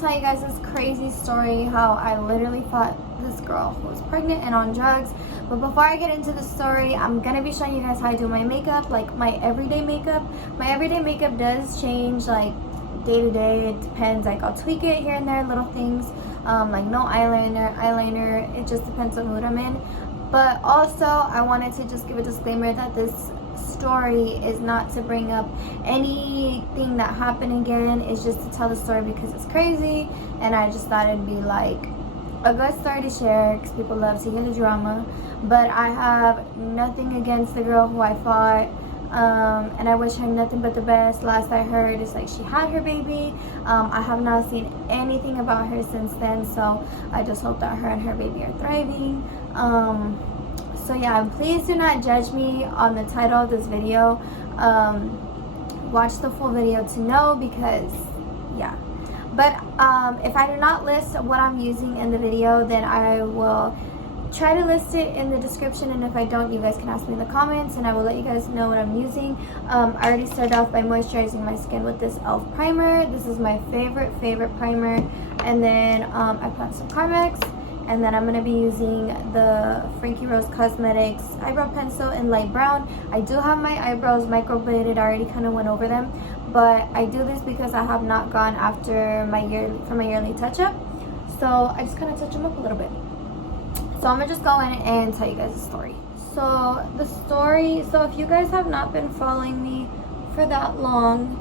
tell you guys this crazy story how I literally thought this girl was pregnant and on drugs. But before I get into the story, I'm gonna be showing you guys how I do my makeup, like my everyday makeup. My everyday makeup does change like day to day. It depends, like I'll tweak it here and there, little things, like no eyeliner. It just depends on mood I'm in. But also I wanted to just give a disclaimer that this story is not to bring up anything that happened again. It's just to tell the story because it's crazy, and I just thought it'd be like a good story to share because people love to hear the drama. But I have nothing against the girl who I fought, and I wish her nothing but the best. Last I heard is like she had her baby. I have not seen anything about her since then, so I just hope that her and her baby are thriving. So yeah, please do not judge me on the title of this video. Watch the full video to know, because yeah. But if I do not list what I'm using in the video, then I will try to list it in the description, and if I don't, you guys can ask me in the comments and I will let you guys know what I'm using. I already started off by moisturizing my skin with this e.l.f. primer. This is my favorite primer. And then I put on some Carmex. And then I'm going to be using the Frankie Rose Cosmetics eyebrow pencil in light brown. I do have my eyebrows microbladed. I already kind of went over them. But I do this because I have not gone after my yearly touch-up. So I just kind of touch them up a little bit. So I'm going to just go in and tell you guys the story. So the story, so if you guys have not been following me for that long,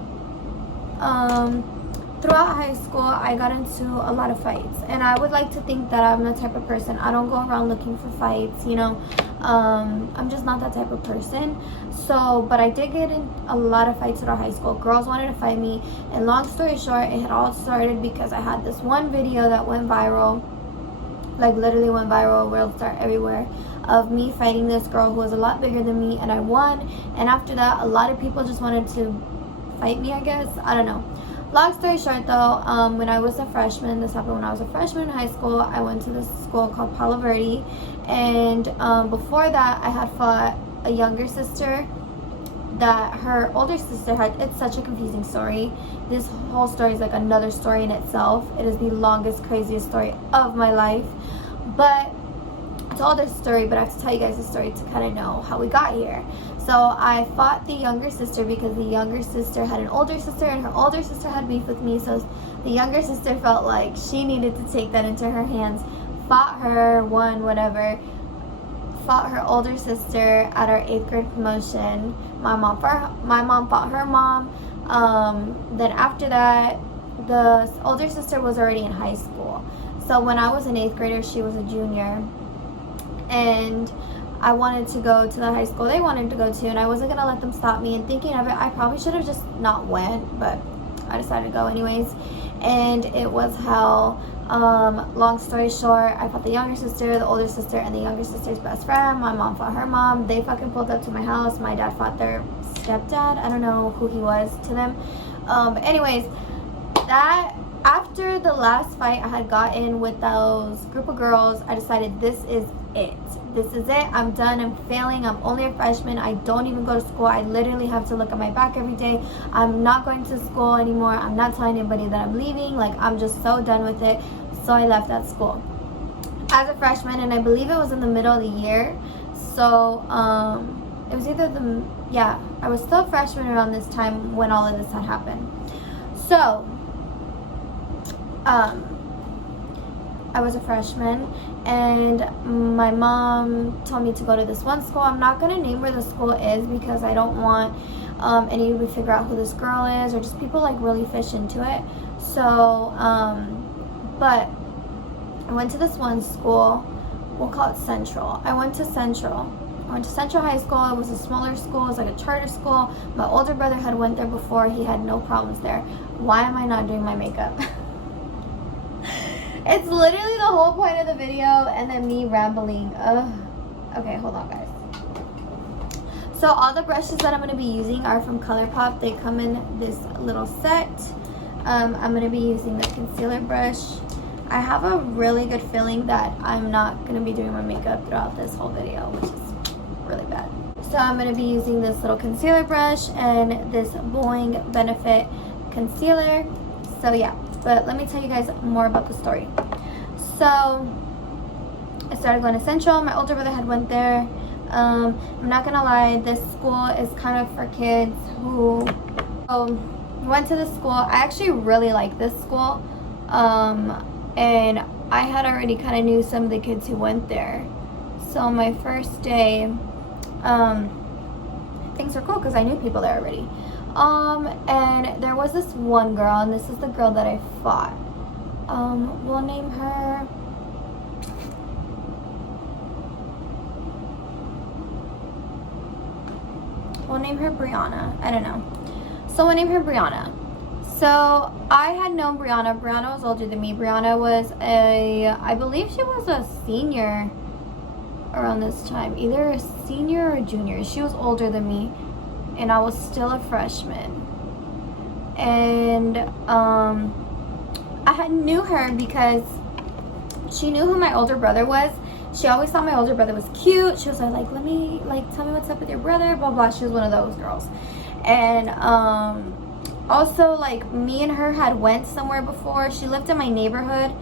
throughout high school, I got into a lot of fights, and I would like to think that I'm the type of person, I don't go around looking for fights, you know. I'm just not that type of person. So, but I did get in a lot of fights throughout high school. Girls wanted to fight me, and long story short, it had all started because I had this one video that went viral, like literally went viral, world star everywhere, of me fighting this girl who was a lot bigger than me, and I won. And after that, a lot of people just wanted to fight me, I guess. I don't know. Long story short though, when I was a freshman, this happened when I was a freshman in high school, I went to this school called Palo Verde, and before that I had fought a younger sister that her older sister had. It's such a confusing story. This whole story is like another story in itself. It is the longest, craziest story of my life. But it's all this story, but I have to tell you guys the story to kind of know how we got here. So I fought the younger sister because the younger sister had an older sister, and her older sister had beef with me. So the younger sister felt like she needed to take that into her hands. Fought her, won, whatever. Fought her older sister at our 8th grade promotion. My mom fought her mom. Then after that, the older sister was already in high school. So when I was an 8th grader, she was a junior. And I wanted to go to the high school they wanted to go to, and I wasn't going to let them stop me. And thinking of it, I probably should have just not went, but I decided to go anyways. And it was hell. Long story short, I fought the younger sister, the older sister, and the younger sister's best friend. My mom fought her mom. They fucking pulled up to my house. My dad fought their stepdad. I don't know who he was to them. But anyways, that after the last fight I had gotten with those group of girls, I decided this is it. This is it. I'm done. I'm failing. I'm only a freshman. I don't even go to school. I literally have to look at my back every day. I'm not going to school anymore. I'm not telling anybody that I'm leaving. Like, I'm just so done with it. So I left that school as a freshman, and I believe it was in the middle of the year. So it was either I was still a freshman around this time when all of this had happened. So I was a freshman, and my mom told me to go to this one school. I'm not going to name where the school is because I don't want anybody to figure out who this girl is, or just people like really fish into it. So but I went to this one school. We'll call it Central. I went to Central High School. It was a smaller school. It was like a charter school. My older brother had went there before. He had no problems there. Why am I not doing my makeup? It's literally the whole point of the video, and then me rambling. Ugh. Okay, hold on, guys. So all the brushes that I'm going to be using are from ColourPop. They come in this little set. I'm going to be using the concealer brush. I have a really good feeling that I'm not going to be doing my makeup throughout this whole video, which is really bad. So I'm going to be using this little concealer brush and this Boing Benefit concealer. So yeah, But let me tell you guys more about the story. So I started going to Central. My older brother had went there. I'm not gonna lie, this school is kind of for kids who went to this school. I actually really like this school, and I had already kind of knew some of the kids who went there. So my first day, things were cool because I knew people there already. And there was this one girl, and this is the girl that I fought. We'll name her. We'll name her Brianna. I don't know. So we'll name her Brianna. So I had known Brianna. Brianna was older than me. Brianna was I believe she was a senior around this time. Either a senior or a junior. She was older than me. And I was still a freshman. And I had knew her because she knew who my older brother was. She always thought my older brother was cute. She was like, let me, tell me what's up with your brother, blah, blah. She was one of those girls. And also, me and her had went somewhere before. She lived in my neighborhood.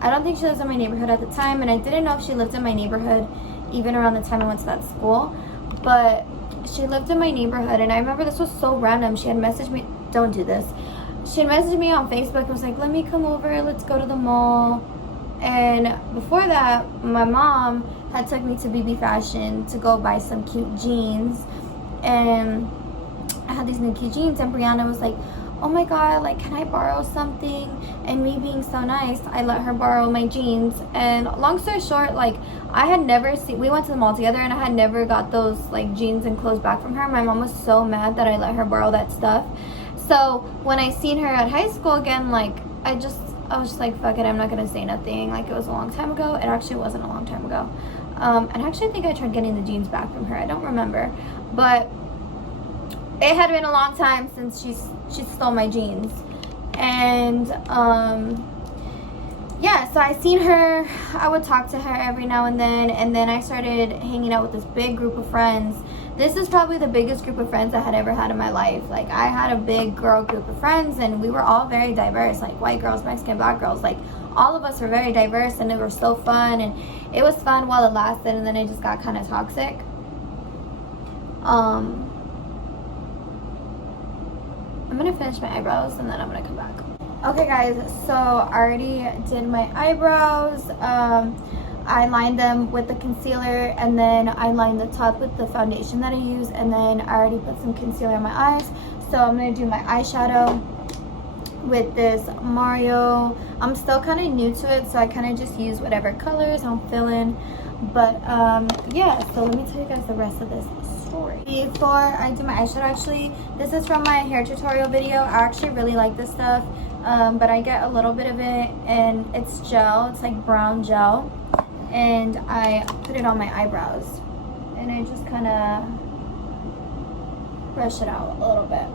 I don't think she lives in my neighborhood at the time. And I didn't know if she lived in my neighborhood even around the time I went to that school. But she lived in my neighborhood. And I remember this was so random. She had messaged me. Don't do this. She had messaged me on Facebook and was like, let me come over. Let's go to the mall. And before that, my mom had took me to BB Fashion to go buy some cute jeans. And I had these new cute jeans, and Brianna was like, oh my god, can I borrow something? And me being so nice, I let her borrow my jeans. And long story short, I had never seen, we went to the mall together, and I had never got those jeans and clothes back from her. My mom was so mad that I let her borrow that stuff. So when I seen her at high school again, I was just like, fuck it, I'm not gonna say nothing. It was a long time ago. It actually wasn't a long time ago. And I actually think I tried getting the jeans back from her. I don't remember. But it had been a long time since she stole my jeans. And yeah, so I seen her. I would talk to her every now and then I started hanging out with this big group of friends. This is probably the biggest group of friends I had ever had in my life. I had a big girl group of friends, and we were all very diverse, white girls, Mexican, black girls. All of us were very diverse, and it was so fun, and it was fun while it lasted, and then it just got kind of toxic. I'm gonna finish my eyebrows, and then I'm gonna come back. Okay guys, so I already did my eyebrows. I lined them with the concealer, and then I lined the top with the foundation that I use, and then I already put some concealer in my eyes. So I'm going to do my eyeshadow with this Mario. I'm still kind of new to it, so I kind of just use whatever colors I'm feeling. But yeah, so let me tell you guys the rest of this story. Before I do my eyeshadow, actually, this is from my hair tutorial video. I actually really like this stuff, but I get a little bit of it, and it's gel. It's brown gel. And I put it on my eyebrows, and I just kind of brush it out a little bit.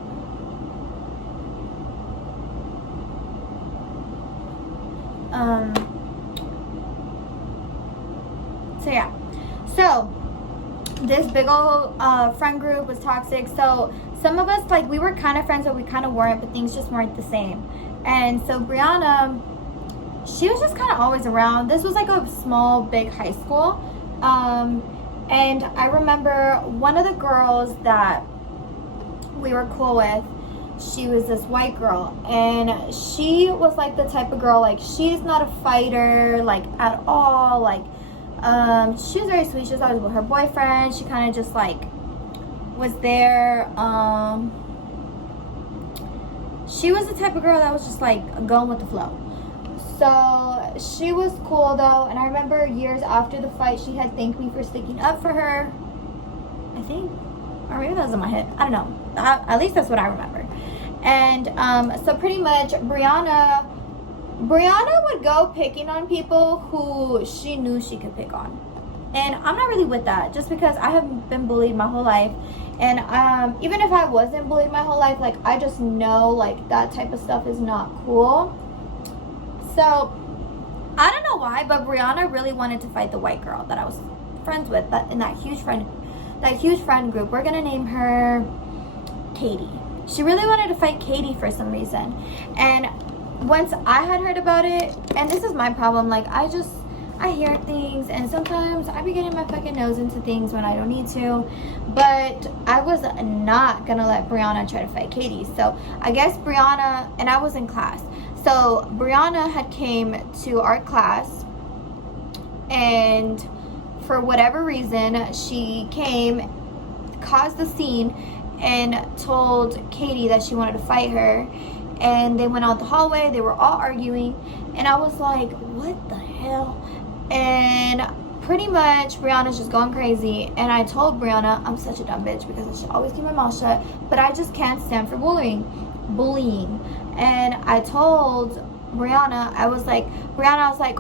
So yeah, so this big old friend group was toxic. So some of us, we were kind of friends, but we kind of weren't, but things just weren't the same. And so Brianna, she was just kind of always around. This was a small, big high school. And I remember one of the girls that we were cool with, she was this white girl. And she was the type of girl, she's not a fighter, at all. She was very sweet. She was always with her boyfriend. She kind of just, was there. She was the type of girl that was just, going with the flow. So she was cool though, and I remember years after the fight, she had thanked me for sticking up for her, I think, or maybe that was in my head, I don't know, at least that's what I remember. And so pretty much Brianna would go picking on people who she knew she could pick on, and I'm not really with that, just because I have been bullied my whole life. And even if I wasn't bullied my whole life, I just know that type of stuff is not cool. So, I don't know why, but Brianna really wanted to fight the white girl that I was friends with, in that huge friend group. We're gonna name her Katie. She really wanted to fight Katie for some reason. And once I had heard about it, and this is my problem, like I hear things, and sometimes I be getting my fucking nose into things when I don't need to. But I was not gonna let Brianna try to fight Katie. So I guess Brianna, and I was in class, so Brianna had came to our class, and for whatever reason she came, caused the scene, and told Katie that she wanted to fight her. And they went out the hallway, they were all arguing, and I was like, what the hell? And pretty much Brianna's just going crazy, and I told Brianna, I'm such a dumb bitch because I should always keep my mouth shut, but I just can't stand for bullying. And I told Brianna, I was like,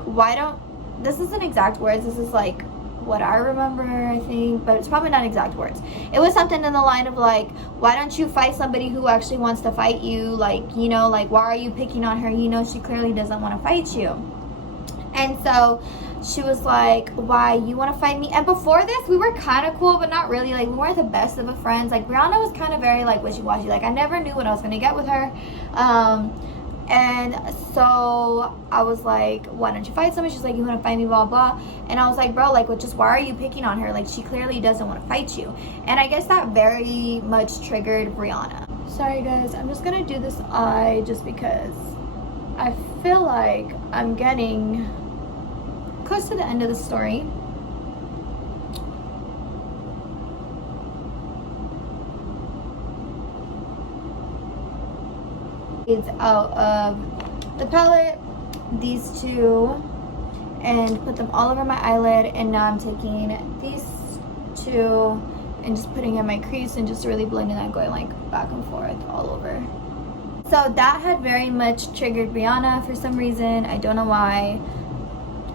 why don't, this isn't exact words, this is like what I remember, I think, but it's probably not exact words. It was something in the line of like, why don't you fight somebody who actually wants to fight you? Like, you know, like, why are you picking on her? You know, she clearly doesn't want to fight you. And so she was like, why, you want to fight me? And before this, we were kind of cool, but not really. Like, we weren't the best of friends. Like, Brianna was kind of very, like, wishy-washy. Like, I never knew what I was going to get with her. And so I was like, why don't you fight somebody? She's like, you want to fight me, blah, blah. And I was like, bro, like, just why are you picking on her? Like, she clearly doesn't want to fight you. And I guess that very much triggered Brianna. Sorry, guys. I'm just going to do this eye just because I feel like I'm getting close to the end of the story. It's out of the palette, these two, and put them all over my eyelid. And now I'm taking these two and just putting in my crease and just really blending that, going like back and forth all over. So that had very much triggered Brianna for some reason. I don't know why.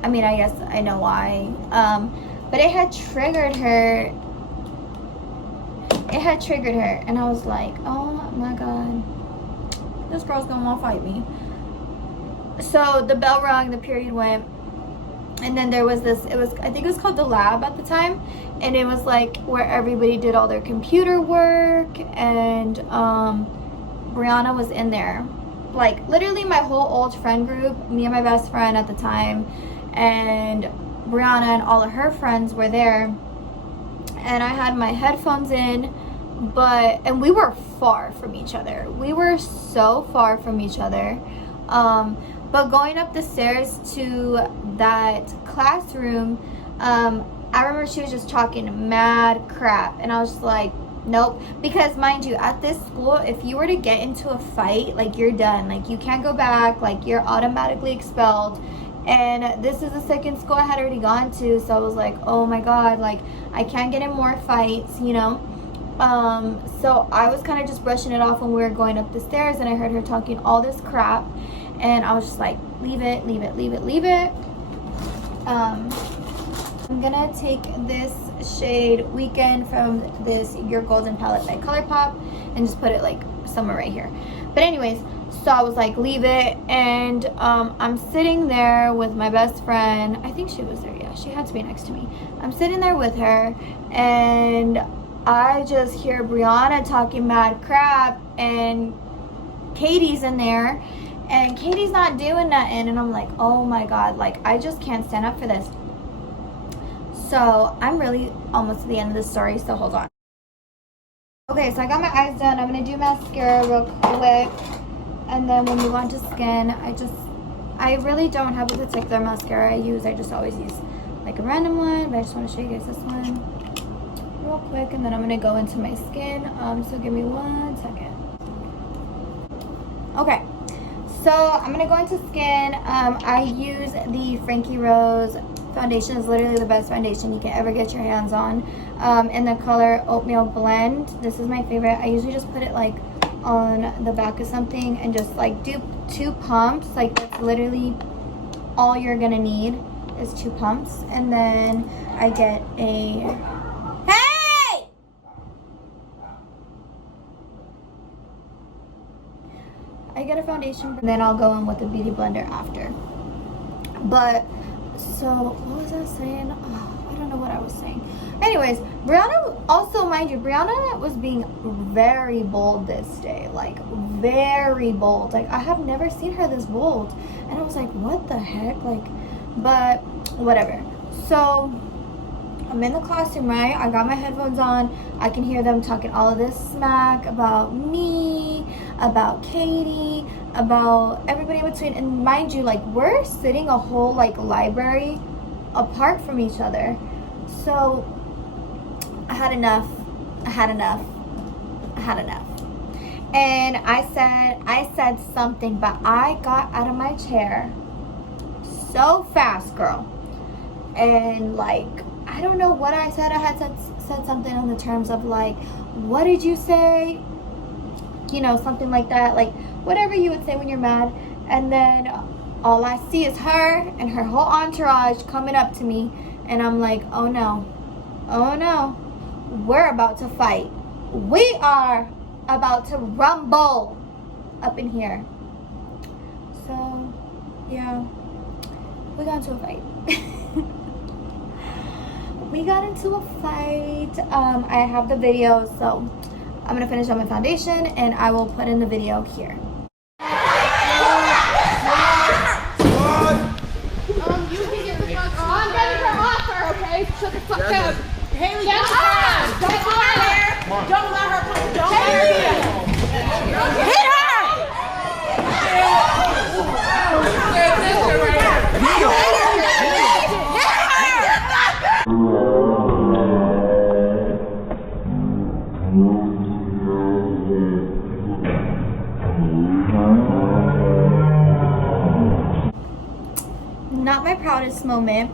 I mean, I guess I know why. But it had triggered her. It had triggered her. And I was like, oh my God, this girl's gonna wanna fight me. So the bell rang, the period went. And then there was this, I think it was called the lab at the time. And it was like where everybody did all their computer work. And Brianna was in there. Like literally my whole old friend group, me and my best friend at the time, and Brianna and all of her friends were there. And I had my headphones in, and we were far from each other. We were so far from each other. But going up the stairs to that classroom, I remember she was just talking mad crap. And I was just like, nope. Because mind you, at this school, if you were to get into a fight, like you're done. Like you can't go back. Like you're automatically expelled. And this is the second school I had already gone to. So I was like, oh my God, like I can't get in more fights, you know. So I was kind of just brushing it off when we were going up the stairs, and I heard her talking all this crap, and I was just like, leave it, leave it, leave it, leave it. I'm gonna take this shade Weekend from this Your Golden palette by ColourPop and just put it like somewhere right here. But anyways, so I was like, leave it. And I'm sitting there with my best friend. I think she was there. Yeah, she had to be next to me. I'm sitting there with her, and I just hear Brianna talking mad crap, and Katie's in there, and Katie's not doing nothing. And I'm like, oh my God, like I just can't stand up for this. So I'm really almost to the end of the story, so hold on. Okay, so I got my eyes done. I'm gonna do mascara real quick, and then we'll move on to skin. I really don't have a particular mascara I use. I just always use like a random one, but I just want to show you guys this one real quick, and then I'm gonna go into my skin. So give me 1 second. Okay, so I'm gonna go into skin. I use the Frankie Rose foundation. Is literally the best foundation you can ever get your hands on, in the color Oatmeal Blend. This is my favorite. I usually just put it like on the back of something and just like do 2 pumps. Like that's literally all you're gonna need is 2 pumps. And then I get a foundation, and then I'll go in with a beauty blender after. But so what was I saying? Oh, I don't know what I was saying. Anyways, Brianna, also mind you, Brianna was being very bold this day. Like, very bold. Like, I have never seen her this bold. And I was like, what the heck? Like, but whatever. So I'm in the classroom, right? I got my headphones on. I can hear them talking all of this smack about me, about Katie, about everybody in between. And mind you, like, we're sitting a whole, like, library apart from each other. So I had enough. And I said something, but I got out of my chair so fast, girl. And, like, I don't know what I said. I had said something on the terms of, like, what did you say? You know, something like that. Like, whatever you would say when you're mad. And then all I see is her and her whole entourage coming up to me. And I'm like, oh no. We're about to fight. We are about to rumble up in here. So, yeah. We got into a fight. I have the video, so I'm gonna finish on my foundation and I will put in the video here. You can get the fuck off. I'm getting her off her, okay? Shut the fuck up. Haley, get her. Don't let her. Don't let her. Don't let her. Hit her. Not my proudest moment,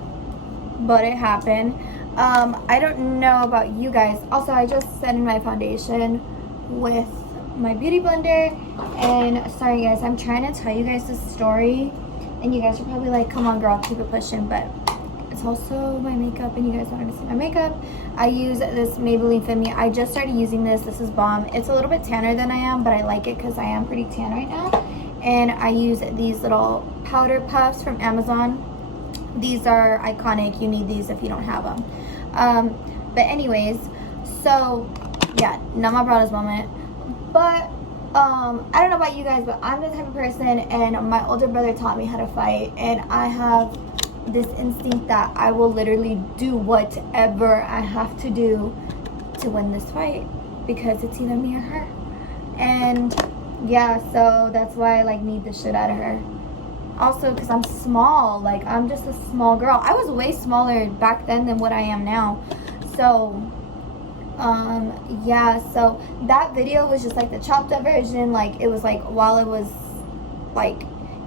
but it happened. I don't know about you guys. Also, I just set in my foundation with my beauty blender. And sorry guys, I'm trying to tell you guys this story and you guys are probably like, come on girl, keep it pushing, but it's also my makeup and you guys wanted to see my makeup. I use this Maybelline Fit Me. I just started using this. This is bomb. It's a little bit tanner than I am, but I like it because I am pretty tan right now. And I use these little powder puffs from Amazon. These are iconic. You need these if you don't have them. But anyways, so yeah, not my proudest moment. But I don't know about you guys, but I'm the type of person, and my older brother taught me how to fight, and I have this instinct that I will literally do whatever I have to do to win this fight, because it's either me or her. And yeah, so that's why I like need the shit out of her. Also because I'm small, like I'm just a small girl. I was way smaller back then than what I am now. So yeah, so that video was just like the chopped up version. Like it was like while it was like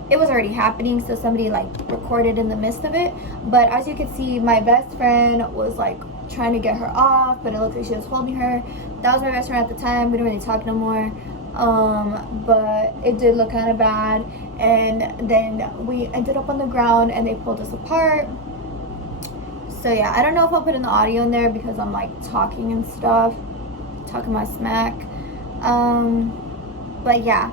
it was already happening, so somebody like recorded in the midst of it. But as you can see, my best friend was like trying to get her off, but it looked like she was holding her. That was my best friend at the time. We don't really talk no more. But it did look kind of bad, and then we ended up on the ground and they pulled us apart. So yeah, I don't know if I'll put in the audio in there because I'm like talking and stuff, talking my smack. But yeah,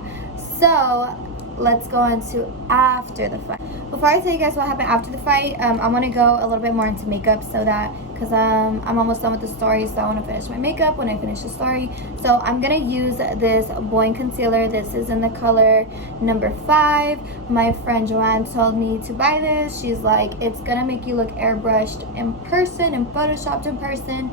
so let's go into after the fight. Before I tell you guys what happened after the fight, I want to go a little bit more into makeup, so that because I'm almost done with the story, so I want to finish my makeup when I finish the story. So I'm gonna use this Boing concealer. This is in the color number 5. My friend Joanne told me to buy this. She's like, it's gonna make you look airbrushed in person and photoshopped in person.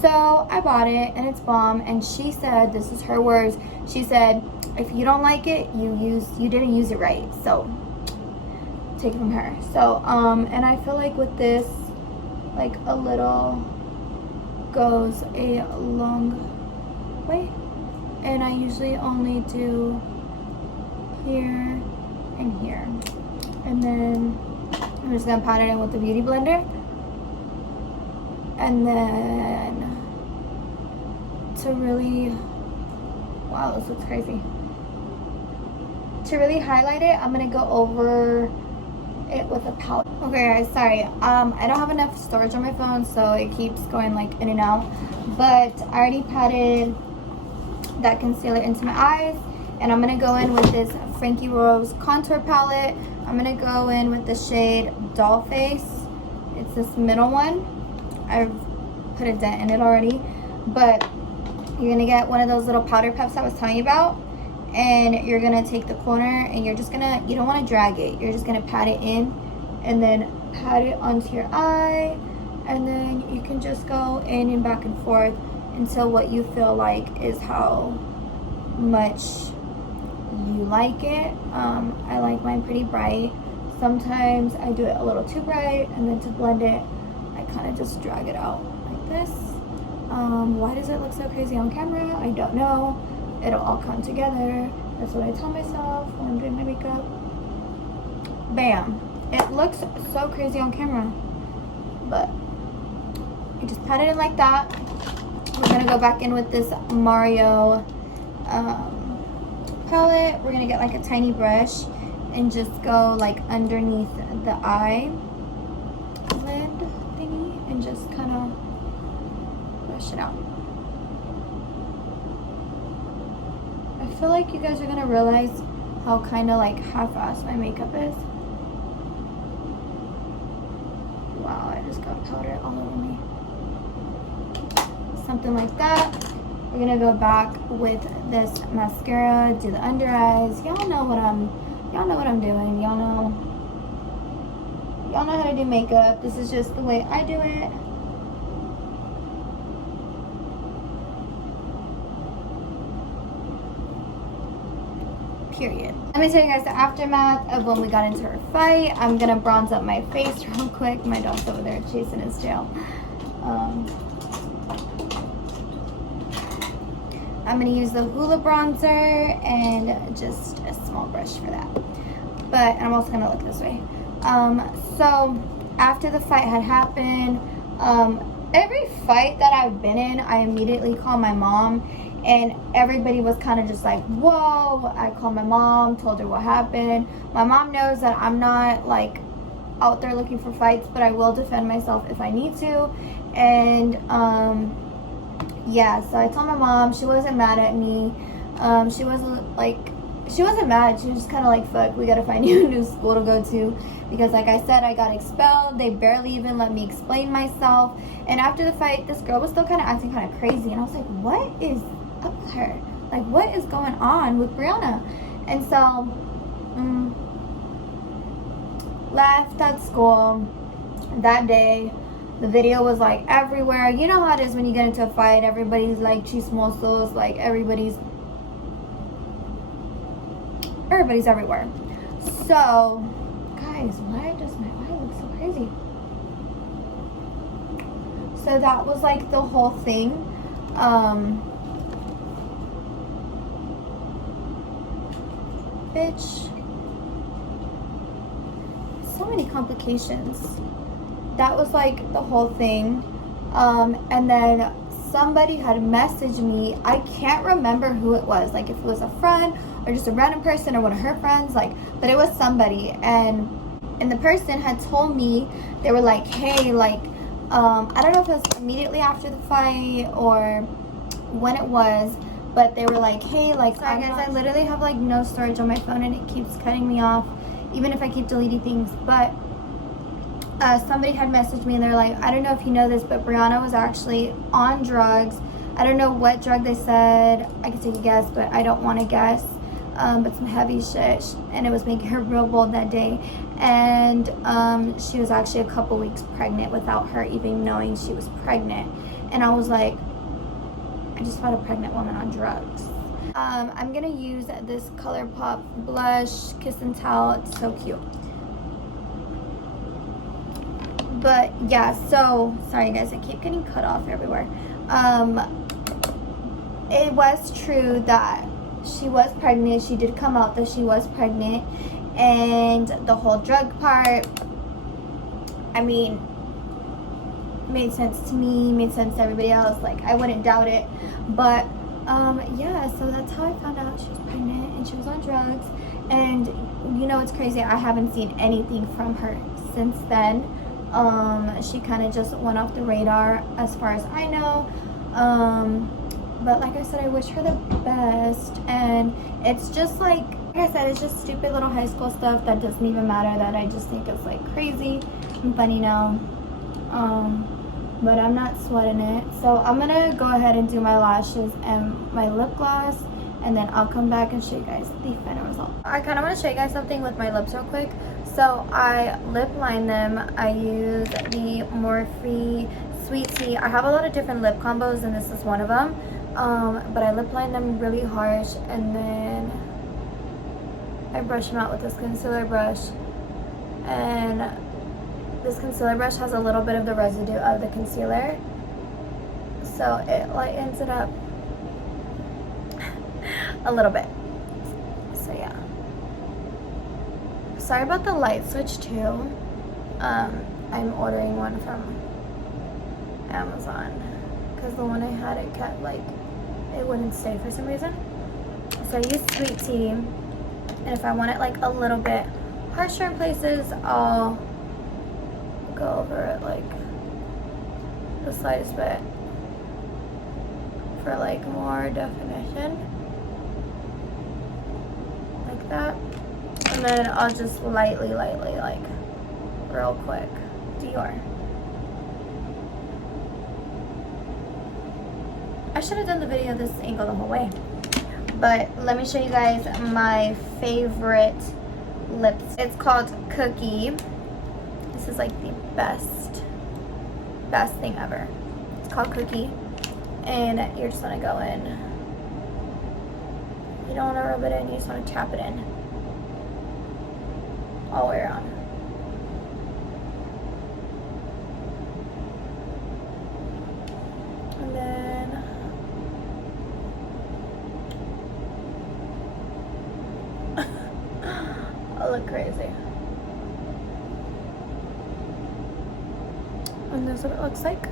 So I bought it and it's bomb. And she said, this is her words, she said, if you don't like it, you didn't use it right. So take it from her. So and I feel like with this, like a little goes a long way, and I usually only do here and here, and then I'm just gonna pat it in with the beauty blender, and then to really, wow, this looks crazy. To really highlight it, I'm gonna go over it with a palette. Okay guys, sorry, I don't have enough storage on my phone, so it keeps going like in and out, but I already patted that concealer into my eyes, and I'm gonna go in with this Frankie Rose contour palette. I'm gonna go in with the shade Doll Face. It's this middle one, I've put a dent in it already. But you're gonna get one of those little powder puffs I was telling you about, and you're gonna take the corner and you're just gonna, you don't want to drag it, you're just gonna pat it in and then pat it onto your eye, and then you can just go in and back and forth until what you feel like is how much you like it. I like mine pretty bright. Sometimes I do it a little too bright, and then to blend it I kind of just drag it out like this. Why does it look so crazy on camera? I don't know. It'll all come together. That's what I tell myself when I'm doing my makeup. Bam. It looks so crazy on camera, but you just pat it in like that. We're gonna go back in with this Mario palette. We're gonna get like a tiny brush and just go like underneath the eye lid thingy and just kind of brush it out. I feel like you guys are gonna realize how kind of like half-assed my makeup is. Wow, I just got powder all over me. Something like that. We're gonna go back with this mascara, do the under eyes. Y'all know what I'm doing. Y'all know how to do makeup. This is just the way I do it. Period. Let me tell you guys the aftermath of when we got into her fight. I'm gonna bronze up my face real quick. My dog's over there chasing his tail. I'm gonna use the Hoola bronzer and just a small brush for that. But I'm also gonna look this way. So after the fight had happened, every fight that I've been in, I immediately call my mom, and everybody was kind of just like, whoa. I called my mom, told her what happened. My mom knows that I'm not like out there looking for fights, but I will defend myself if I need to. And yeah, so I told my mom. She wasn't mad at me. She wasn't mad. She was just kind of like, fuck, we gotta find you a new school to go to, because like I said, I got expelled. They barely even let me explain myself. And after the fight, this girl was still kind of acting kind of crazy, and I was like, what is up with her? Like, what is going on with Brianna? And so left at school that day. The video was like everywhere. You know how it is when you get into a fight, everybody's like chismosos, like everybody's everywhere. So guys, why does my eye look so crazy? So that was like the whole thing. Bitch, so many complications. That was like the whole thing. And then somebody had messaged me. I can't remember who it was, like if it was a friend or just a random person or one of her friends, like, but it was somebody. And the person had told me, they were like, hey, like, I don't know if it was immediately after the fight or when it was, but they were like, hey, like, sorry guys, I literally have like no storage on my phone and it keeps cutting me off, even if I keep deleting things. But somebody had messaged me and they're like, I don't know if you know this, but Brianna was actually on drugs. I don't know what drug they said. I could take a guess, but I don't want to guess. But some heavy shit, and it was making her real bold that day. And she was actually a couple weeks pregnant without her even knowing she was pregnant. And I was like, I just found a pregnant woman on drugs. I'm gonna use this ColourPop blush, Kiss and Tell. It's so cute. But yeah, so sorry guys, I keep getting cut off everywhere. It was true that she was pregnant. She did come out that she was pregnant, and the whole drug part, I mean, made sense to me, made sense to everybody else. Like, I wouldn't doubt it. But yeah, so that's how I found out she was pregnant and she was on drugs. And you know, it's crazy, I haven't seen anything from her since then. She kind of just went off the radar as far as I know. But like I said, I wish her the best. And it's just like I said, it's just stupid little high school stuff that doesn't even matter, that I just think is like crazy and funny now. but I'm not sweating it. So I'm gonna go ahead and do my lashes and my lip gloss, and then I'll come back and show you guys the final result. I kind of want to show you guys something with my lips real quick. So I lip line them. I use the Morphe Sweet Tea. I have a lot of different lip combos, and this is one of them. But I lip line them really harsh, and then I brush them out with this concealer brush. And this concealer brush has a little bit of the residue of the concealer, so it lightens it up a little bit. So yeah, sorry about the light switch too. I'm ordering one from Amazon because the one I had, it kept like, it wouldn't stay for some reason. So I use Sweet Tea, and if I want it like a little bit harsher in places, I'll go over it like the slightest bit for like more definition, like that. And then I'll just lightly, like real quick, Dior. I should have done the video this angle the whole way, but let me show you guys my favorite lips. It's called Cookie. This is like the best thing ever. It's called Cookie, and you just want to go in. You don't want to rub it in, you just want to tap it in all the way around. And then I'll look crazy. And this is what it looks like.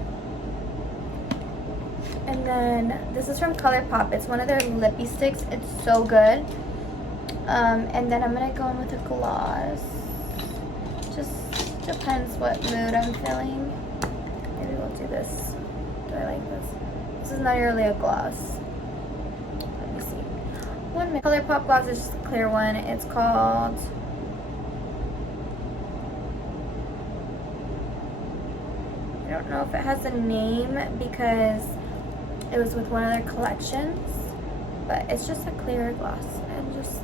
And then this is from ColourPop. It's one of their lippy sticks. It's so good. And then I'm gonna go in with a gloss. Just depends what mood I'm feeling. Maybe we'll do this. Do I like this? This is not really a gloss. Let me see. 1 minute. ColourPop gloss is just a clear one. It's called, I don't know if it has a name because it was with one of their collections, but it's just a clear gloss. And just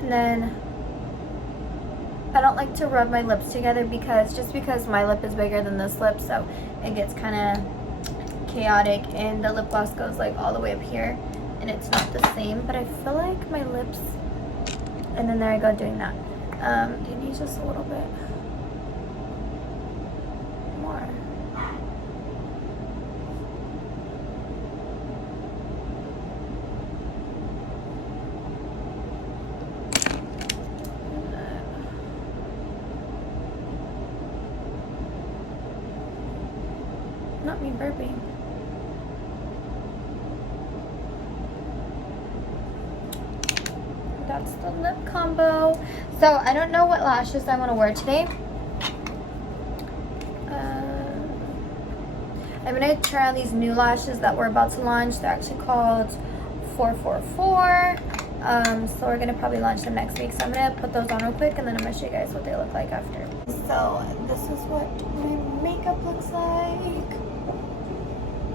and then I don't like to rub my lips together because my lip is bigger than this lip, so it gets kind of chaotic, and the lip gloss goes like all the way up here, and it's not the same. But I feel like my lips, and then there I go doing that. You need just a little bit more. Not me burping. That's the lip combo. So I don't know what lashes I want to wear today. I'm going to try on these new lashes that we're about to launch. They're actually called 444. So we're going to probably launch them next week. So I'm going to put those on real quick, and then I'm going to show you guys what they look like after. So this is what my makeup looks like.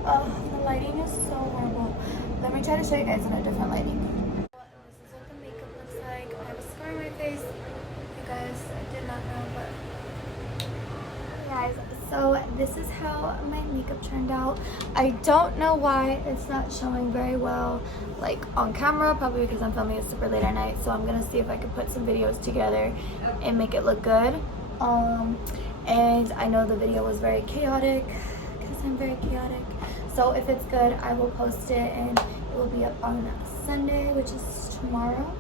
Oh, the lighting is so horrible. Let me try to show you guys in a different lighting. This is what the makeup looks like. I have a scar on my face. You guys, I did not know, but guys, so this is how my makeup turned out. I don't know why it's not showing very well like on camera, probably because I'm filming it super late at night. So I'm gonna see if I can put some videos together and make it look good. And I know the video was very chaotic because I'm very chaotic. So if it's good, I will post it, and it will be up on Sunday, which is tomorrow.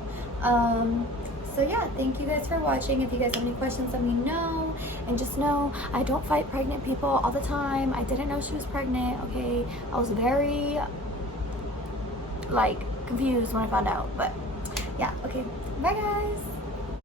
So yeah, thank you guys for watching. If you guys have any questions, let me know. And just know, I don't fight pregnant people all the time. I didn't know she was pregnant, okay? I was very, like, confused when I found out. But yeah, okay. Bye, guys.